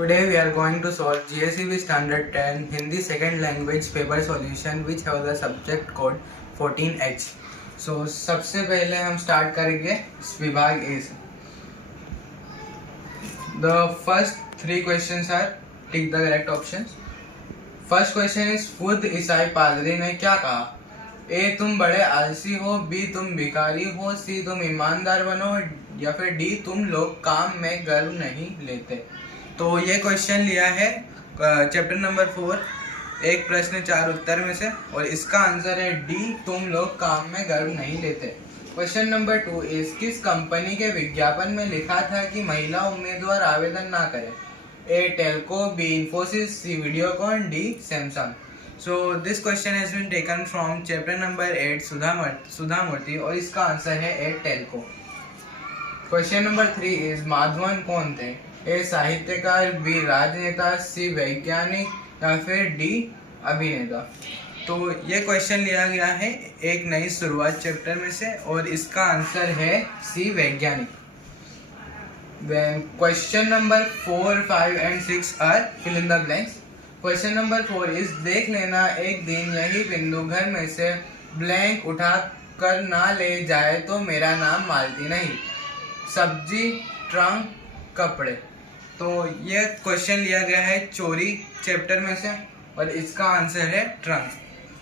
Today we are going to solve GSEB Standard 10 Hindi Second Language paper solution which have the subject code 14H. So सबसे पहले हम start करेंगे विभाग A से. The first three questions are tick the correct options. First question is खुद ईसाई पादरी ने क्या कहा? A तुम बड़े आलसी हो, B तुम भिखारी हो, C तुम ईमानदार बनो या फिर D तुम लोग काम में गर्व नहीं लेते. तो ये क्वेश्चन लिया है चैप्टर नंबर 4 एक प्रश्न 4 उत्तर में से और इसका आंसर है डी तुम लोग काम में गर्व नहीं लेते. क्वेश्चन नंबर 2 इस किस कंपनी के विज्ञापन में लिखा था कि महिला उम्मीदवार आवेदन ना करें? A Telco, B Infosys, C Videocon, D Samsung. So this question has been taken from chapter number 8 Sudha Murty और इसका आंसर है A Telco. Question number 3 is Madhavan कौन थे? ए साहित्यकार, बी राजनेता, सी वैज्ञानिक या फिर डी अभिनेता. तो ये क्वेश्चन लिया गया है एक नई शुरुआत चैप्टर में से और इसका आंसर है सी वैज्ञानिक. Then question number 4, 5 and 6 are fill in the blanks. Question number 4 is देख लेना एक दिन यही बिंदु घर में से ब्लैंक उठा कर ना ले जाए तो मेरा नाम मालती नहीं. सब्जी, ट्रंक, कपड़े. तो ये क्वेश्चन लिया गया है चोरी चैप्टर में से और इसका आंसर है ट्रंक.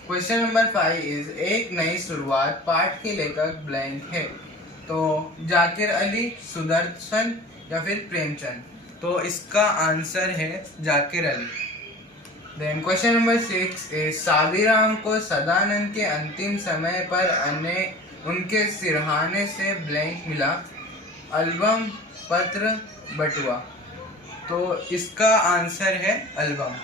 क्वेश्चन नंबर 5 इज एक नई शुरुआत पाठ के लेखक ब्लैंक है. तो जाकिर अली, सुदर्शन या फिर प्रेमचंद. तो इसका आंसर है Zakir Ali. Then question number 6 is Sadiram को सदानंद के अंतिम समय पर उनके सिरहाने से ब्लैंक मिला. एल्बम, पत्र, बटुआ. तो इसका आंसर है album.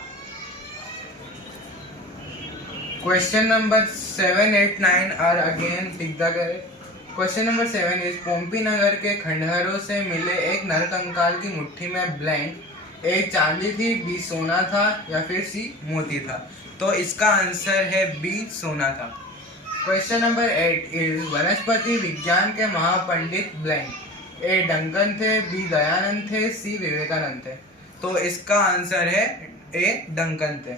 Question number 7, 8, 9 are again tick the correct. Question number 7 is Pompeii नगर के खंडहरों से मिले एक नरकंकाल की मुट्ठी में ब्लैंक ए चांदी थी, बी सोना था या फिर सी मोती था. तो इसका आंसर है बी सोना था. क्वेश्चन नंबर 8 इज वनस्पति विज्ञान के महापंडित ब्लैंक ए डंकन थे, बी दयानंद थे, सी विवेकानंद थे. तो इसका आंसर है ए डंकन थे.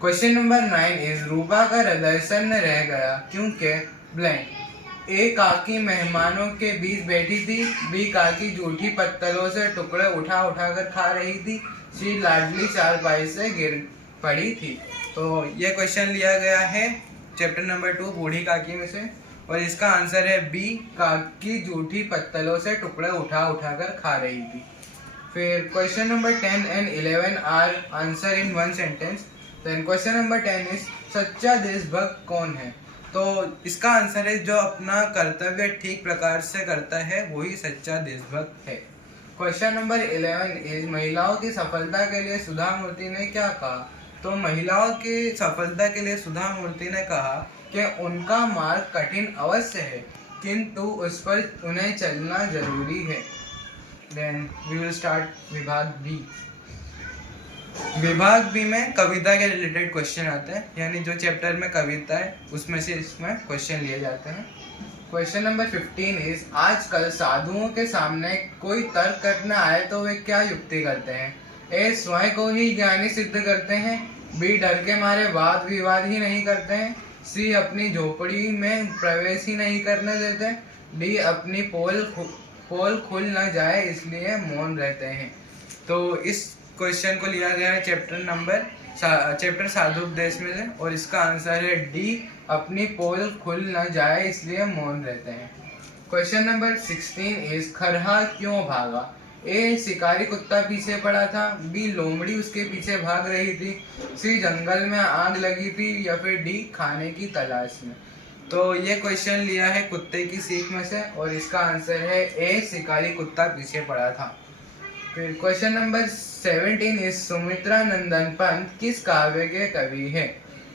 क्वेश्चन नंबर 9 इज रूपा का हृदय सन्न रह गया क्योंकि ब्लैंक ए काकी मेहमानों के बीच बैठी थी, बी काकी जूठी पत्तलों से टुकड़े उठा कर खा रही थी, सी लाडली चारपाई से गिर पड़ी थी. तो ये क्वेश्चन लिया गया है चैप्टर नंबर 2 बूढ़ी काकी में से और इसका आंसर है बी काकी जूठी पत्तलों से टुकड़े उठा कर खा रही थी. फिर question number 10 and 11 are answer in one sentence. Then question number 10 is सच्चा देशभक्त कौन है? तो इसका आंसर है जो अपना कर्तव्य ठीक प्रकार से करता है वही सच्चा देशभक्त है. क्वेश्चन नंबर 11 इज महिलाओं की सफलता के लिए सुधा मूर्ति ने क्या कहा? तो महिलाओं की सफलता के लिए सुधा मूर्ति ने कहा कि उनका मार्ग कठिन अवश्य है किंतु उस पर उन्हें चलना जरूरी है. देन वी विल स्टार्ट विभाग बी. विभाग बी में कविता के रिलेटेड क्वेश्चन आते हैं, यानी जो चैप्टर में कविता है उसमें से इसमें क्वेश्चन लिए जाते हैं. क्वेश्चन नंबर 15 इज आजकल साधुओं के सामने कोई तर्क करना आए तो वे क्या युक्ति करते हैं? ए स्वयं को ही ज्ञानी सिद्ध करते हैं, बी डर के मारे वाद विवाद ही नहीं करते हैं, सी अपनी झोपड़ी में प्रवेश ही नहीं करने देते, डी अपनी पोल खुल न जाए इसलिए मौन रहते हैं. तो इस क्वेश्चन को लिया गया है चैप्टर साधुपदेश में से और इसका आंसर है डी अपनी पोल खुल न जाए इसलिए मौन रहते हैं. क्वेश्चन नंबर 16 इज खरहा क्यों भागा? ए शिकारी कुत्ता पीछे पड़ा था, बी लोमड़ी उसके पीछे भाग रही थी, सी जंगल में आग लगी थी या फिर डी खाने की तलाश में. तो ये क्वेश्चन लिया है कुत्ते की सीख में से और इसका आंसर है ए शिकारी कुत्ता पीछे पड़ा था. फिर क्वेश्चन नंबर 17 इज सुमित्रा नंदन पंत किस काव्य के कवि है?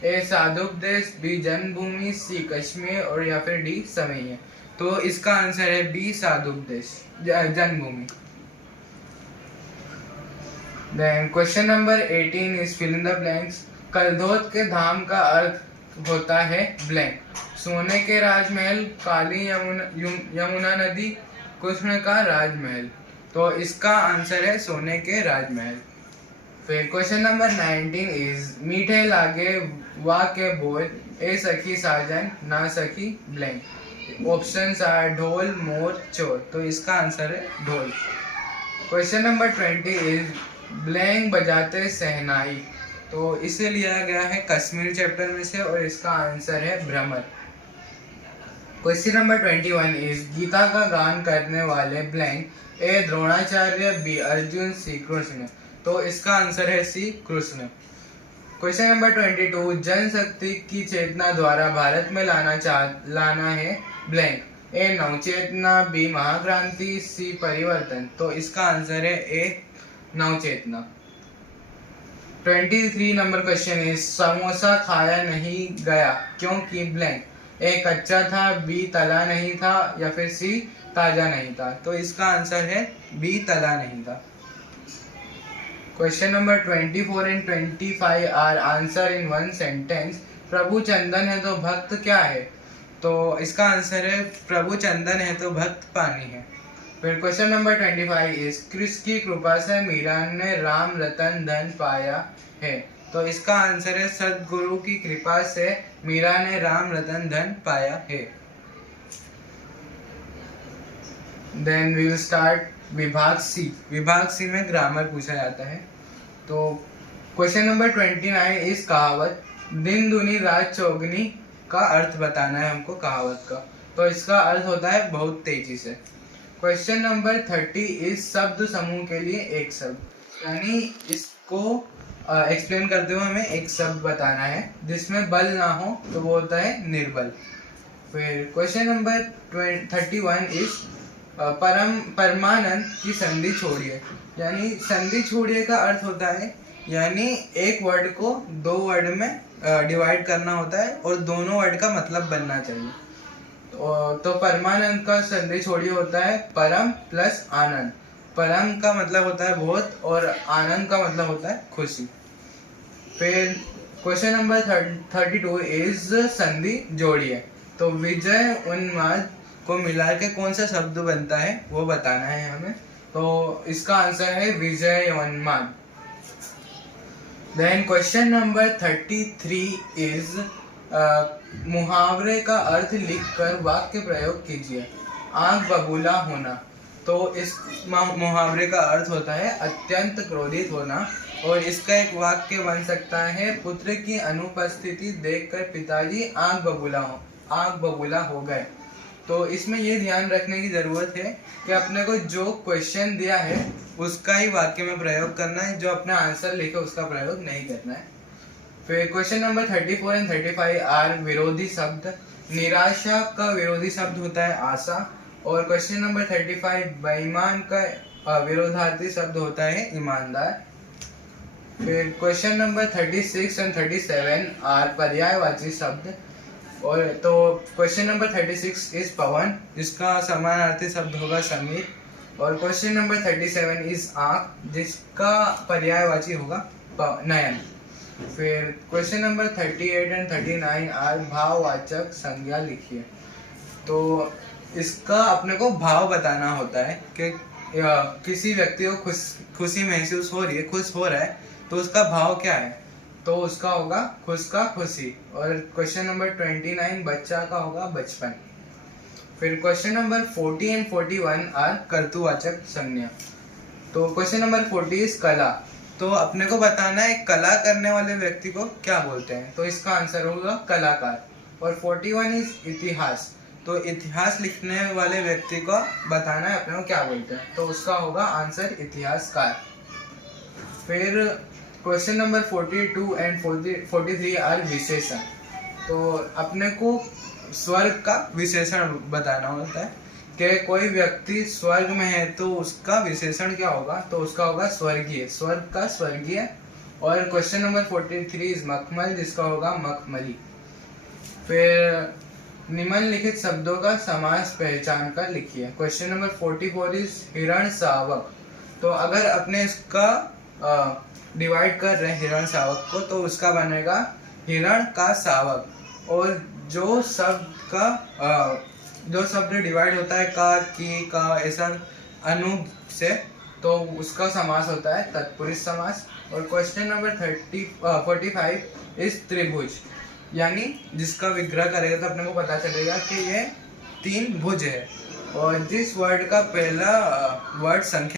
ए साधुपदेश, बी जन्मभूमि, सी कश्मीर और या फिर डी समय. तो इसका आंसर है B साधुपदेश Janmabhoomi. Then question number 18 is fill in the blanks. कलधोत के धाम का अर्थ होता है ब्लैंक. सोने के राजमहल, काली यमुना नदी, कृष्ण का राजमहल. तो इसका आंसर है सोने के राजमहल। फिर क्वेश्चन नंबर 19 इज मीठे लागे वाह के बोल, ए सखी साजन ना सखी ब्लैंक। ऑप्शंस आर ढोल, मोर, चोर। तो इसका आंसर है ढोल। क्वेश्चन नंबर 20 इज ब्लैंक बजाते सहनाई। तो इसे लिया गया है कश्मीर चैप्टर में से और इसका आंसर है भ्रमर। क्वेश्चन नंबर 21 इज गीता का गान करने वाले ब्लैंक, ए द्रोणाचार्य, बी अर्जुन, सी कृष्ण। तो इसका आंसर है सी कृष्ण। क्वेश्चन नंबर 22 जनशक्ति की चेतना द्वारा भारत में लाना है ब्लैंक, ए नवचेतना, बी महाक्रांति, सी परिवर्तन। तो इसका आंसर है ए नवचेतना। 23 नंबर क्वेश्चन इज समोसा खाया नहीं गया क्योंकि ब्लैंक, ए कच्चा था, बी तला नहीं था, या फिर सी ताजा नहीं था। तो इसका आंसर है बी तला नहीं था। Question number 24 and 25 are answer in one sentence. प्रभु चंदन है तो भक्त क्या है? तो इसका आंसर है प्रभु चंदन है तो भक्त पानी है। फिर क्वेश्चन नंबर 25 इज कृष्ण की कृपा से मीरा ने राम रतन धन पाया है। तो इसका आंसर है सदगुरु की कृपा से मीरा ने राम रतन धन पाया है। देन वी विल स्टार्ट विभाग सी। विभाग सी में ग्रामर पूछा जाता है। तो क्वेश्चन नंबर 29 इस कहावत, दिन दुनी रात चौगनी का अर्थ बताना है हमको कहावत का। तो इसका अर्थ होता है बहुत तेजी से। क्वेश्चन नंबर 30 इस शब्द समूह के लिए एक शब्द, यानी इसको एक्सप्लेन करते हुए हमें एक शब्द बताना है जिसमें बल ना हो, तो वो होता है निर्बल। फिर क्वेश्चन नंबर 31 इज परमानंद की संधि छोड़िए, यानी संधि छोड़िए का अर्थ होता है यानी एक वर्ड को दो वर्ड में डिवाइड करना होता है और दोनों वर्ड का मतलब बनना चाहिए। तो परमानंद का संधि छोड़िए होता है परम प्लस आनंद। परम का मतलब होता है बहुत और आनंद का मतलब होता है खुशी। फिर क्वेश्चन नंबर 32 इज संधि जोड़िए। तो विजय उन्माद को मिला के कौन सा शब्द बनता है वो बताना है हमें। तो इसका आंसर है विजय उन्माद। देन क्वेश्चन नंबर 33 इज मुहावरे का अर्थ लिखकर वाक्य प्रयोग कीजिए। आंख बबूला होना। तो इस मुहावरे का अर्थ होता है अत्यंत क्रोधित होना और इसका एक वाक्य बन सकता है, पुत्र की अनुपस्थिति देखकर पिताजी आंख बबूला हो गए। तो इसमें ये ध्यान रखने की ज़रूरत है कि अपने को जो क्वेश्चन दिया है उसका ही वाक्य में प्रयोग करना है, जो अपना आंसर लिखे उसका प्रयोग नहीं करना है। फिर क्वेश्चन नंबर 34 एंड 35 आर विरोधी शब्द। निराशा का विरोधी शब्द होता है आशा और क्वेश्चन नंबर 35 बेईमान का विरोधार्थी शब्द होता है ईमानदार। फिर क्वेश्चन नंबर 36 एंड 37 आर पर्यायवाची शब्द। और तो क्वेश्चन नंबर 36 इज पवन, जिसका समानार्थी शब्द होगा समीर। और क्वेश्चन नंबर 37 इज आँख, जिसका पर्यायवाची होगा नयन। फिर क्वेश्चन नंबर 38 एंड 39 आर भाववाचक संज्ञा लिखिए। तो इसका अपने को भाव बताना होता है कि किसी व्यक्ति को खुशी महसूस हो रही है, खुश हो रहा है, तो उसका भाव क्या है? तो उसका होगा खुश का खुशी। और क्वेश्चन नंबर 29 बच्चा का होगा बचपन। फिर क्वेश्चन नंबर 40 एंड 41 आर कर्तुवाचक संज्ञा। तो क्वेश्चन नंबर 40 इज कला। तो अपने को बताना है कला करने वाले व्यक्ति को क्या बोलते हैं। तो इसका आंसर होगा कलाकार। और 41 इज इतिहास। तो इतिहास लिखने वाले व्यक्ति को बताना है अपने को क्या बोलते हैं। तो उसका होगा आंसर इतिहासकार। फिर क्वेश्चन नंबर 42 एंड 43 आर विशेषण। तो अपने को स्वर्ग का विशेषण बताना होता है कि कोई व्यक्ति स्वर्ग में है तो उसका विशेषण क्या होगा। तो उसका होगा स्वर्गीय, स्वर्ग का स्वर्गीय। और क्वेश्चन नंबर 43 इज मखमल, जिसका होगा मखमली। फिर निम्नलिखित शब्दों का समास पहचान कर लिखिए। क्वेश्चन नंबर 44 इज हिरण शावक। तो अगर अपने इसका डिवाइड कर रहे हैं हिरण शावक को, तो उसका बनेगा हिरण का शावक। और जो शब्द डिवाइड होता है का, की, का, ऐसा अनु से, तो उसका समास होता है तत्पुरुष समास। और क्वेश्चन नंबर 45 इस त्रिभुज, यानी जिसका विग्रह करेगा तो अपने को पता चलेगा कि ये 3 भुज है। और जिस वर्ड का पहला वर्ड संख्या